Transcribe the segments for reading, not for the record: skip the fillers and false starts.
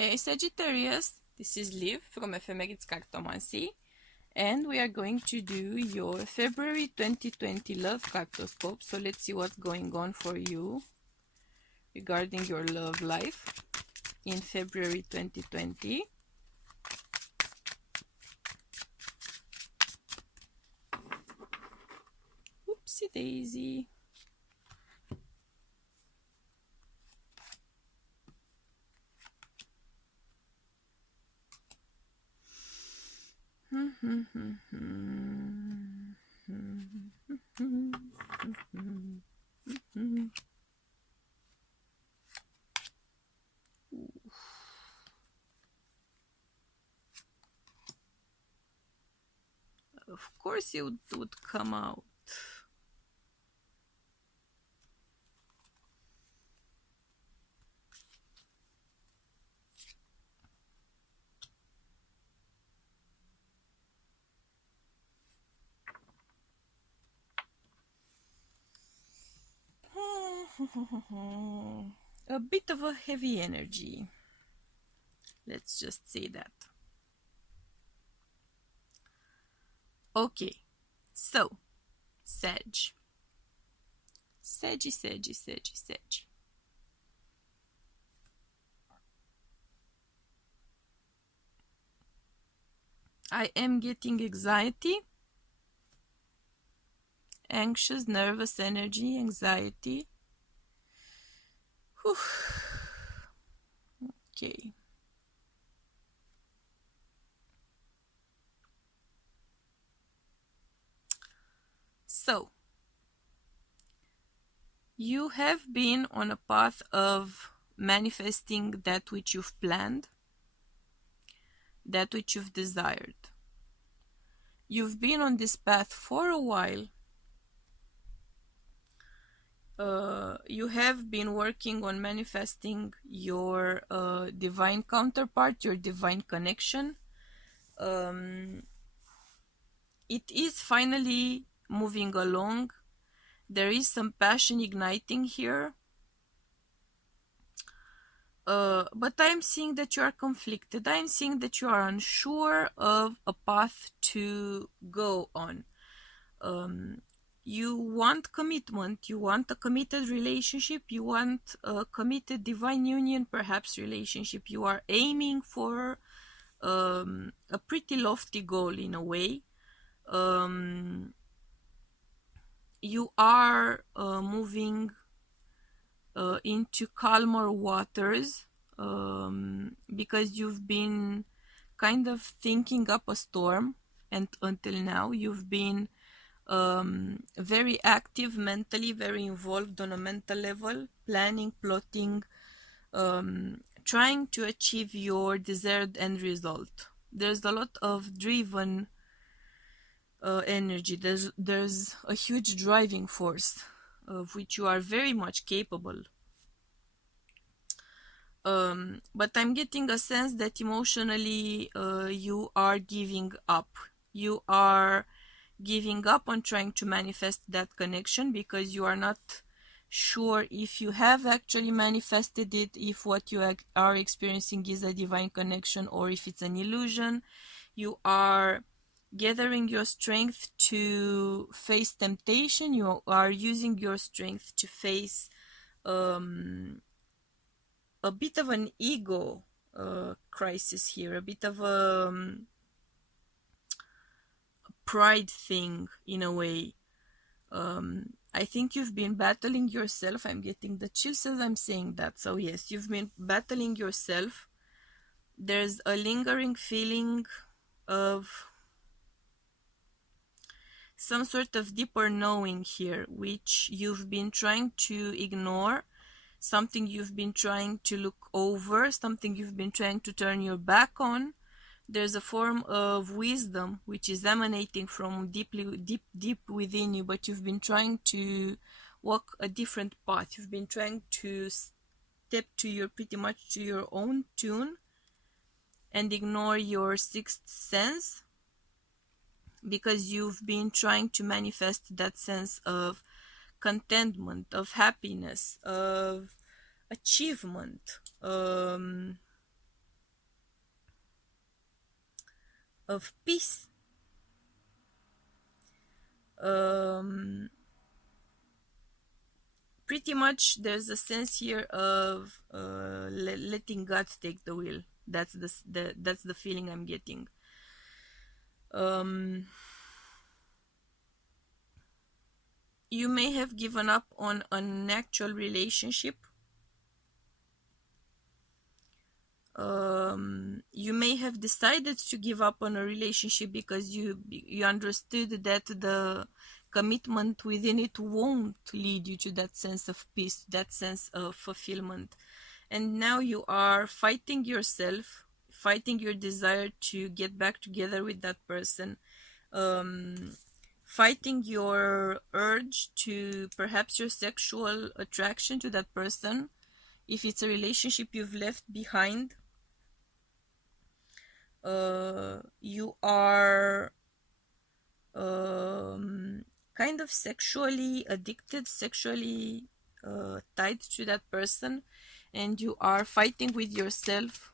Hey Sagittarius, this is Liv from Feb Cartomancy, and we are going to do your February 2020 Love Cartoscope. So let's see what's going on for you regarding your love life in February 2020. Oopsie daisy. Of course it would come out. A bit of a heavy energy. Let's just say that. Okay, so Sag. Saggy. I am getting anxiety, anxious, nervous energy, anxiety. Whew. Okay. So, you have been on a path of manifesting that which you've planned, that which you've desired. You've been on this path for a while. You have been working on manifesting your divine counterpart, your divine connection. It is finally moving along. There is some passion igniting here. But I'm seeing that you are conflicted. I'm seeing that you are unsure of a path to go on. You want commitment, you want a committed relationship, you want a committed divine union, perhaps relationship. You are aiming for a pretty lofty goal in a way. You are moving into calmer waters because you've been kind of thinking up a storm, and until now you've been very active mentally, very involved on a mental level, planning, plotting, trying to achieve your desired end result. There's a lot of driven energy. There's a huge driving force of which you are very much capable. But I'm getting a sense that emotionally you are giving up. You are giving up on trying to manifest that connection because you are not sure if you have actually manifested it, if what you are experiencing is a divine connection or if it's an illusion. You are gathering your strength to face temptation. You are using your strength to face a bit of an ego crisis here, a bit of a pride thing in a way. I think you've been battling yourself. I'm getting the chills as I'm saying that. So yes, you've been battling yourself. There's a lingering feeling of some sort of deeper knowing here, which you've been trying to ignore, something you've been trying to look over, something you've been trying to turn your back on. There's a form of wisdom which is emanating from deep within you, but you've been trying to walk a different path. You've been trying to step to pretty much to your own tune and ignore your sixth sense, because you've been trying to manifest that sense of contentment, of happiness, of achievement. of peace. Pretty much there's a sense here of letting God take the wheel. That's the feeling I'm getting. You may have given up on an actual relationship. You may have decided to give up on a relationship because you understood that the commitment within it won't lead you to that sense of peace, that sense of fulfillment. And now you are fighting yourself, fighting your desire to get back together with that person, fighting your urge to perhaps your sexual attraction to that person. If it's a relationship you've left behind, you are kind of sexually addicted, sexually tied to that person, and you are fighting with yourself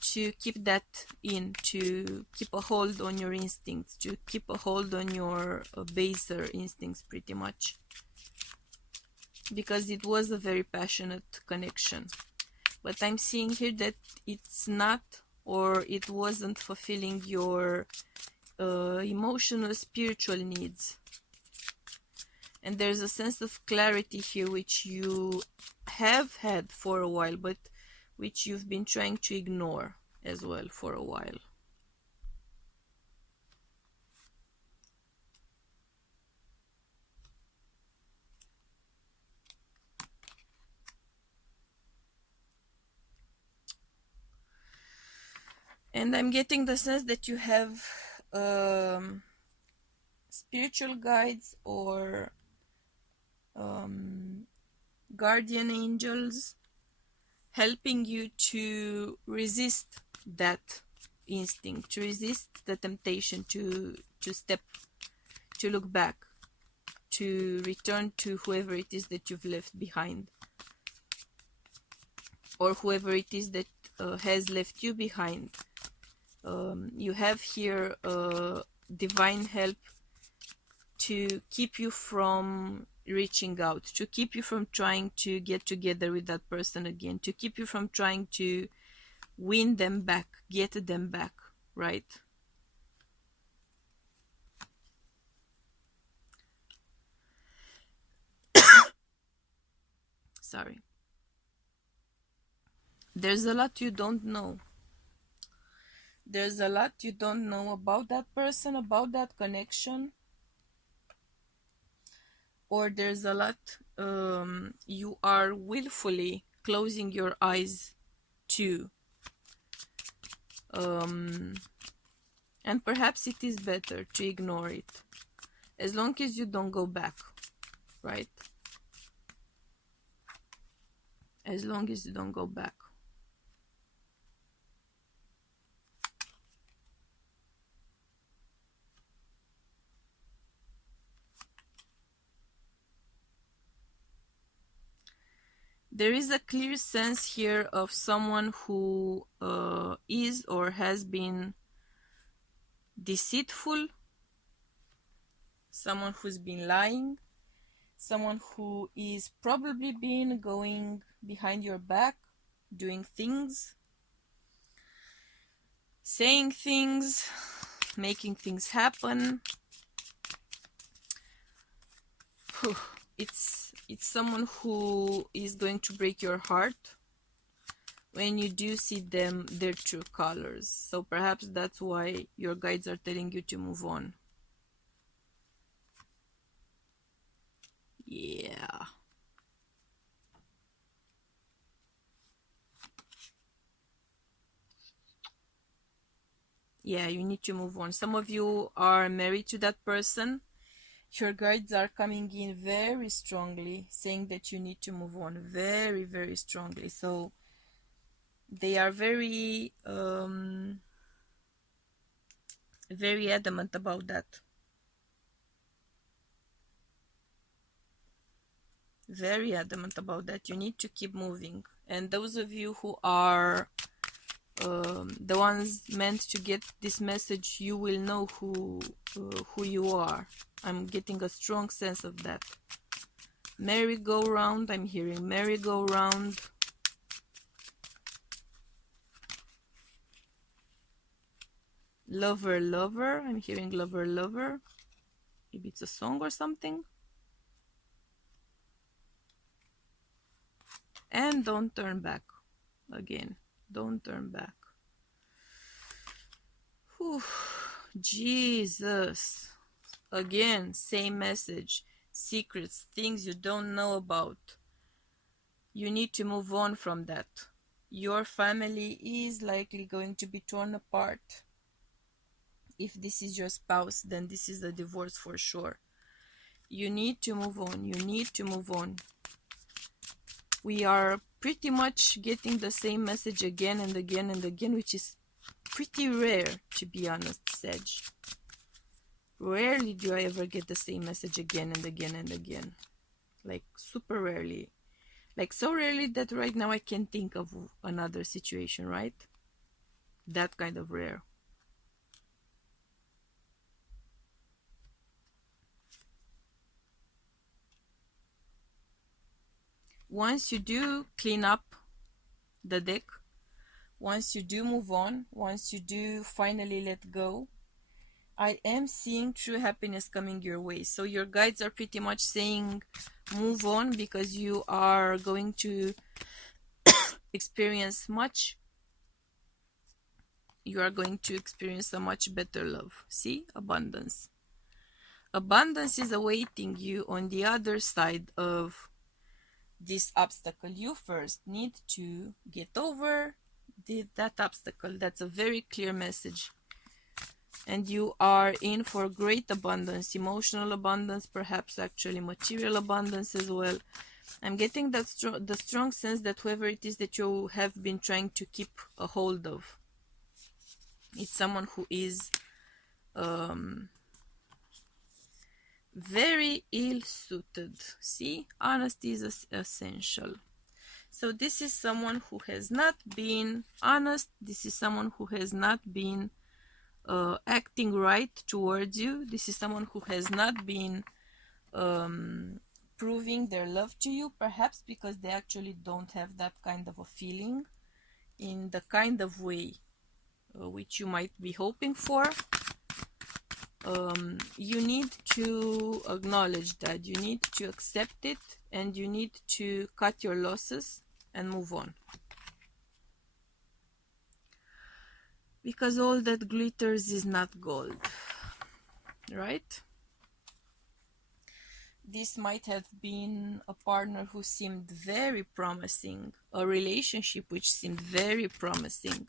to keep that in, to keep a hold on your instincts, to keep a hold on your baser instincts, pretty much, because it was a very passionate connection. But I'm seeing here that it's not, or it wasn't fulfilling your emotional, spiritual needs. And there's a sense of clarity here which you have had for a while, but which you've been trying to ignore as well for a while. And I'm getting the sense that you have spiritual guides or guardian angels helping you to resist that instinct, to resist the temptation to step, to look back, to return to whoever it is that you've left behind, or whoever it is that has left you behind. You have here divine help to keep you from reaching out, to keep you from trying to get together with that person again, to keep you from trying to win them back, get them back, right? Sorry. There's a lot you don't know. There's a lot you don't know about that person, about that connection. Or there's a lot you are willfully closing your eyes to. And perhaps it is better to ignore it, as long as you don't go back, right? As long as you don't go back. There is a clear sense here of someone who is or has been deceitful, someone who's been lying, someone who is probably been going behind your back, doing things, saying things, making things happen. It's someone who is going to break your heart when you do see them, their true colors. So perhaps that's why your guides are telling you to move on. Yeah. Yeah, you need to move on. Some of you are married to that person. Your guides are coming in very strongly, saying that you need to move on very, very strongly. So they are very, very adamant about that. Very adamant about that. You need to keep moving. And those of you who are the ones meant to get this message, you will know who you are. I'm getting a strong sense of that. Merry-go-round, I'm hearing merry-go-round. Lover, lover, I'm hearing lover, lover. Maybe it's a song or something. And don't turn back. Again, don't turn back. Whew. Jesus. Again, same message. Secrets, things you don't know about. You need to move on from that. Your family is likely going to be torn apart. If this is your spouse, then this is a divorce for sure. You need to move on. You need to move on. We are pretty much getting the same message again and again and again, which is pretty rare, to be honest, Sag. Rarely do I ever get the same message again and again and again. Like, super rarely. Like, so rarely that right now I can't think of another situation, right? That kind of rare. Once you do clean up the deck, once you do move on, once you do finally let go, I am seeing true happiness coming your way. So your guides are pretty much saying move on, because you are going to experience a much better love. See? Abundance. Abundance is awaiting you on the other side of this obstacle. You first need to get over that obstacle. That's a very clear message. And you are in for great abundance, emotional abundance, perhaps actually material abundance as well. I'm getting that the strong sense that whoever it is that you have been trying to keep a hold of, it's someone who is very ill-suited. See? Honesty is essential. So this is someone who has not been honest. This is someone who has not been acting right towards you. This is someone who has not been proving their love to you, perhaps because they actually don't have that kind of a feeling in the kind of way which you might be hoping for. You need to acknowledge that, you need to accept it, and you need to cut your losses and move on. Because all that glitters is not gold, right? This might have been a partner who seemed very promising, a relationship which seemed very promising.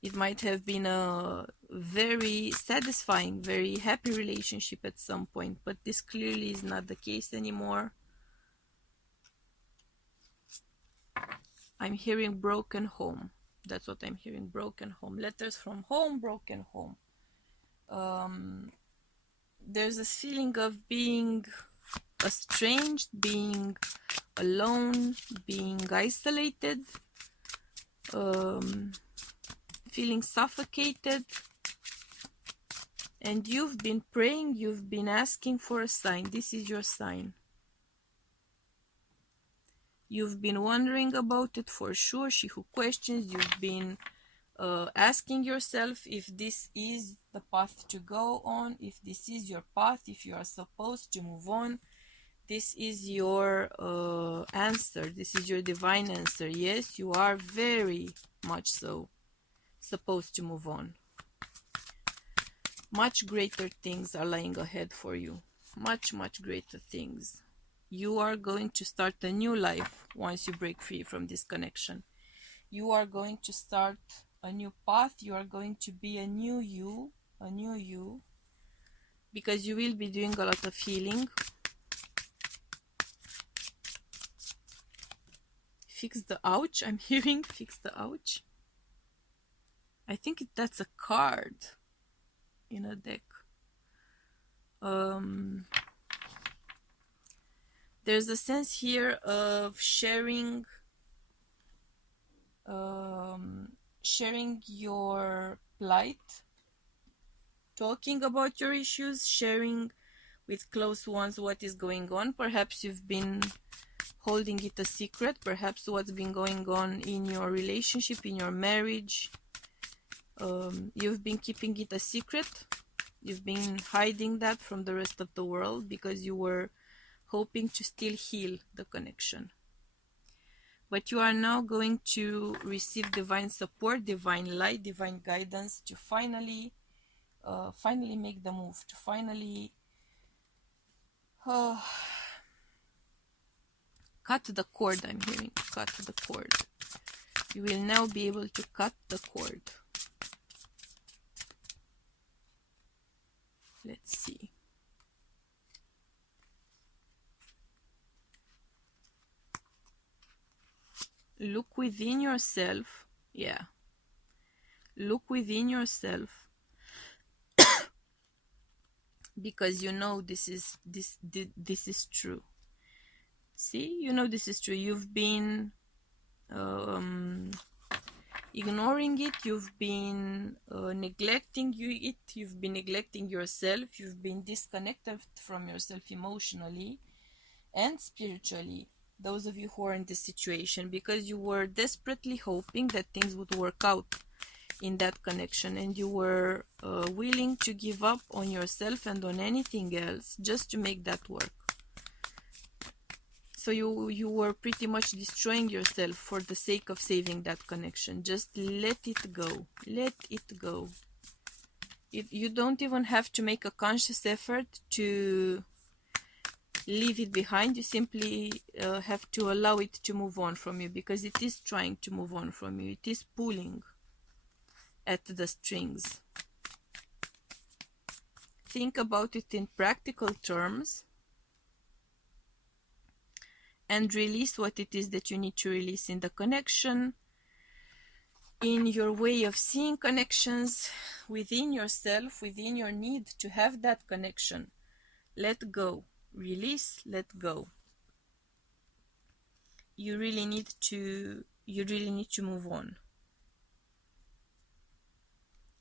It might have been a very satisfying, very happy relationship at some point, but this clearly is not the case anymore. I'm hearing broken home. That's what I'm hearing, broken home. Letters from home, broken home. There's this feeling of being estranged, being alone, being isolated, feeling suffocated. And you've been praying, you've been asking for a sign. This is your sign. You've been wondering about it for sure. She who questions, you've been asking yourself if this is the path to go on, if this is your path, if you are supposed to move on. This is your answer. This is your divine answer. Yes, you are very much so supposed to move on. Much greater things are lying ahead for you. Much, much greater things. You are going to start a new life once you break free from this connection. You are going to start a new path. You are going to be a new you, because you will be doing a lot of healing. Fix the ouch. I'm hearing fix the ouch. I think that's a card in a deck. There's a sense here of sharing sharing your plight, talking about your issues, sharing with close ones what is going on. Perhaps you've been holding it a secret, perhaps what's been going on in your relationship, in your marriage. You've been keeping it a secret. You've been hiding that from the rest of the world because you were hoping to still heal the connection. But you are now going to receive divine support, divine light, divine guidance to finally make the move, to finally cut the cord. I'm hearing cut the cord. You will now be able to cut the cord. Let's see. Look within yourself. Yeah. Look within yourself. Because you know this is true. See, you know this is true. You've been ignoring it. You've been neglecting it. You've been neglecting yourself. You've been disconnected from yourself emotionally and spiritually. Those of you who are in this situation, because you were desperately hoping that things would work out in that connection, and you were willing to give up on yourself and on anything else just to make that work. So you were pretty much destroying yourself for the sake of saving that connection. Just let it go. Let it go. You don't even have to make a conscious effort to leave it behind. You simply have to allow it to move on from you, because it is trying to move on from you. It is pulling at the strings. Think about it in practical terms and release what it is that you need to release in the connection, in your way of seeing connections, within yourself, within your need to have that connection. Let go. Release, let go. You really need to move on.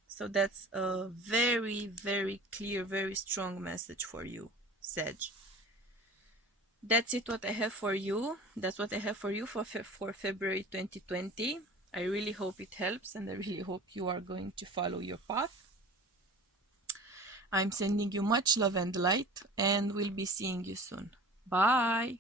So that's a very, very clear, very strong message for you, Sag. That's it, what I have for you. That's what I have for you for February 2020. I really hope it helps, and I really hope you are going to follow your path. I'm sending you much love and light, and we'll be seeing you soon. Bye.